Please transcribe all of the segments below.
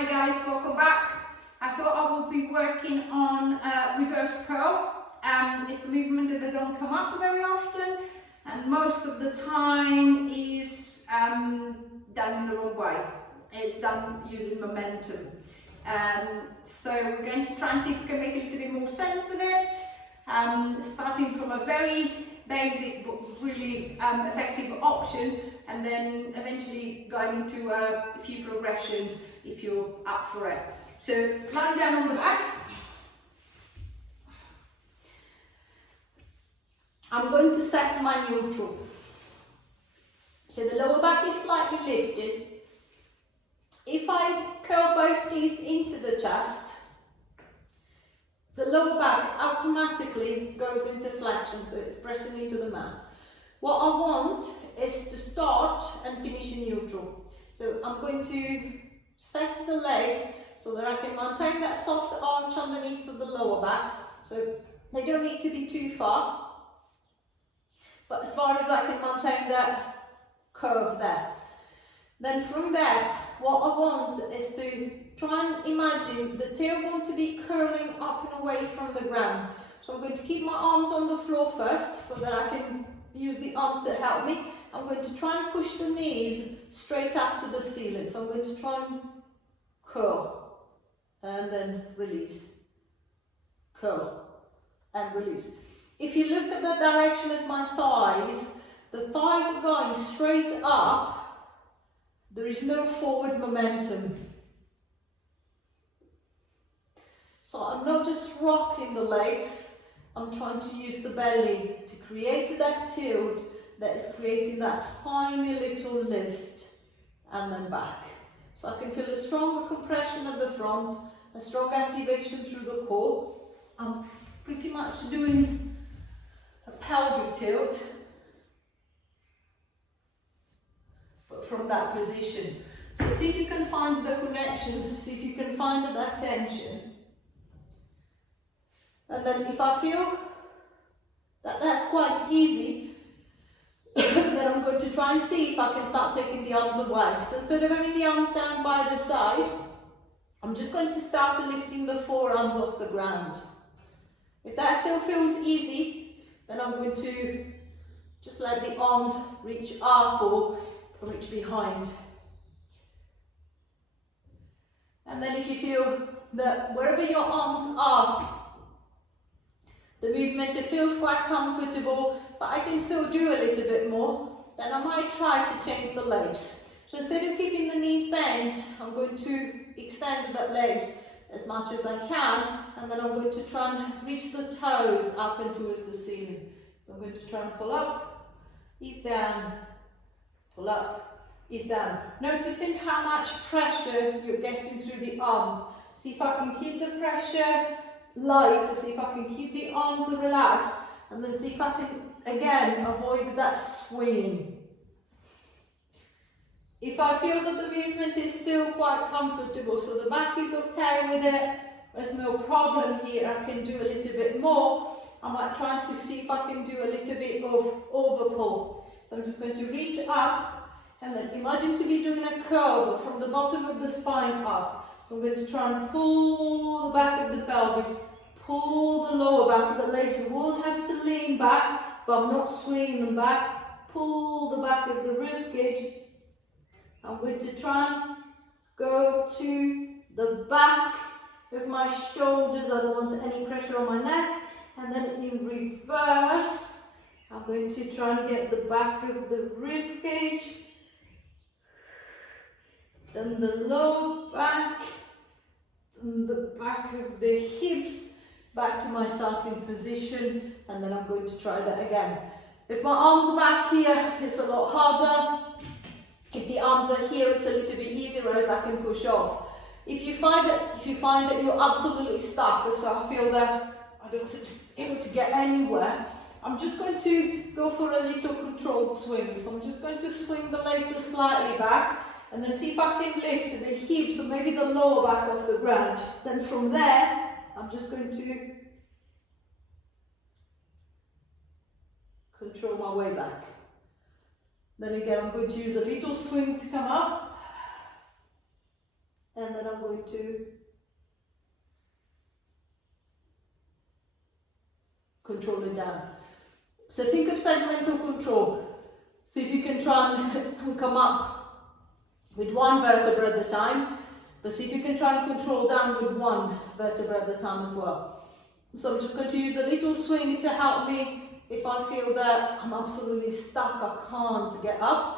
Hi guys, welcome back. I thought I would be working on reverse curl. It's a movement that don't come up very often, and most of the time is done in the wrong way. It's done using momentum. So we're going to try and see if we can make a little bit more sense of it, starting from a very basic but really effective option, and then eventually going into a few progressions if you're up for it. So lying down on the back, I'm going to set my neutral. So the lower back is slightly lifted. If I curl both knees into the chest, the lower back automatically goes into flexion, so it's pressing into the mat. What I want is to start and finish in neutral. So I'm going to set the legs so that I can maintain that soft arch underneath of the lower back. So they don't need to be too far, but as far as I can maintain that curve there. Then from there, what I want is to try and imagine the tailbone to be curling up and away from the ground. So I'm going to keep my arms on the floor first so that I can use the arms that help me. I'm going to try and push the knees straight up to the ceiling. So I'm going to try and curl and then release, curl and release. If you look at the direction of my thighs, the thighs are going straight up. There is no forward momentum. So I'm not just rocking the legs, I'm trying to use the belly to create that tilt that is creating that tiny little lift and then back. So I can feel a stronger compression at the front, a strong activation through the core. I'm pretty much doing a pelvic tilt, but from that position. So see if you can find the connection, see if you can find that tension. And then if I feel that that's quite easy, then I'm going to try and see if I can start taking the arms away. So instead of having the arms down by the side, I'm just going to start lifting the forearms off the ground. If that still feels easy, then I'm going to just let the arms reach up or reach behind. And then if you feel that wherever your arms are, the movement, it feels quite comfortable, but I can still do a little bit more, then I might try to change the legs. So instead of keeping the knees bent, I'm going to extend the legs as much as I can, and then I'm going to try and reach the toes up and towards the ceiling. So I'm going to try and pull up, ease down, pull up, ease down. Noticing how much pressure you're getting through the arms. See if I can keep the pressure light, to see if I can keep the arms relaxed, and then see if I can again avoid that swing. If I feel that the movement is still quite comfortable, so the back is okay with it, there's no problem here, I can do a little bit more. I might try to see if I can do a little bit of over pull. So I'm just going to reach up and then imagine to be doing a curl, but from the bottom of the spine up. So I'm going to try and pull the back of the pelvis, pull the lower back of the legs. You will have to lean back, but I'm not swinging them back. Pull the back of the rib cage. I'm going to try and go to the back of my shoulders. I don't want any pressure on my neck. And then in reverse, I'm going to try and get the back of the rib cage. Then the low back, and the back of the hips, back to my starting position, and then I'm going to try that again. If my arms are back here, it's a lot harder. If the arms are here, it's a little bit easier, whereas I can push off. If you find that you're absolutely stuck, so I feel that I don't seem able to get anywhere, I'm just going to go for a little controlled swing. So I'm just going to swing the legs slightly back, and then see if I can lift the hips or maybe the lower back off the ground. Then from there, I'm just going to control my way back. Then again, I'm going to use a little swing to come up and then I'm going to control it down. So think of segmental control. See if you can try and come up with one vertebra at a time, but see if you can try and control down with one vertebra at a time as well. So I'm just going to use a little swing to help me if I feel that I'm absolutely stuck, I can't get up.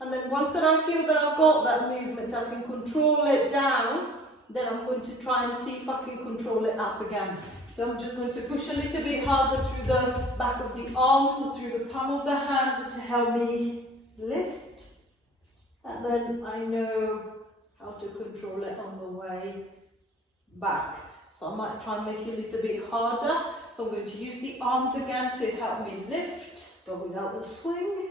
And then once that I feel that I've got that movement, I can control it down, then I'm going to try and see if I can control it up again. So I'm just going to push a little bit harder through the back of the arms or through the palm of the hands to help me lift. And then I know how to control it on the way back. So I might try and make it a little bit harder. So I'm going to use the arms again to help me lift, but without the swing.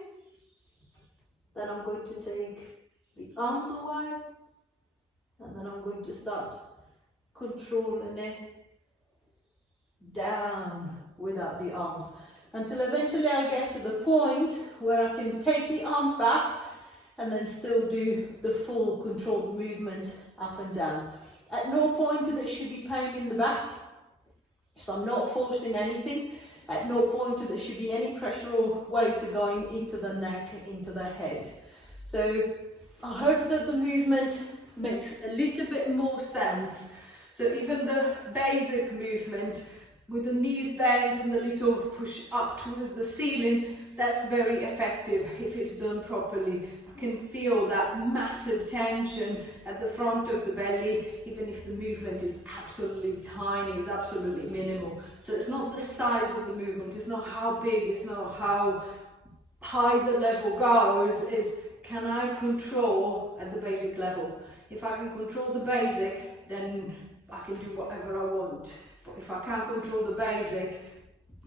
Then I'm going to take the arms away, and then I'm going to start controlling it down without the arms, until eventually I get to the point where I can take the arms back and then still do the full controlled movement up and down. At no point there should be pain in the back, so I'm not forcing anything. At no point there should be any pressure or weight going into the neck, into the head. So I hope that the movement makes a little bit more sense. So even the basic movement with the knees bent and the little push up towards the ceiling, that's very effective if it's done properly. I can feel that massive tension at the front of the belly, even if the movement is absolutely tiny, it's absolutely minimal. So it's not the size of the movement, it's not how big, it's not how high the level goes, it's can I control at the basic level. If I can control the basic, then I can do whatever I want. But if I can't control the basic,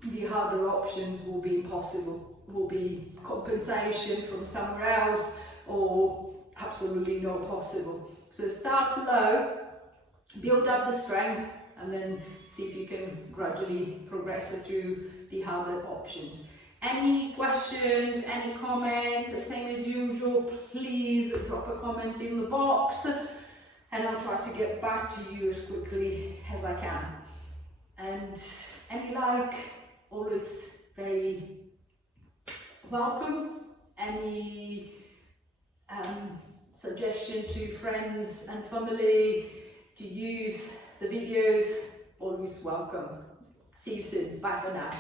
the harder options will be impossible. Will be compensation from somewhere else or absolutely not possible. So start low, build up the strength, and then see if you can gradually progress it through the harder options. Any questions, any comment, same as usual, please drop a comment in the box and I'll try to get back to you as quickly as I can. And any like, always very welcome. Any suggestion to friends and family to use the videos, always welcome. See you soon. Bye for now.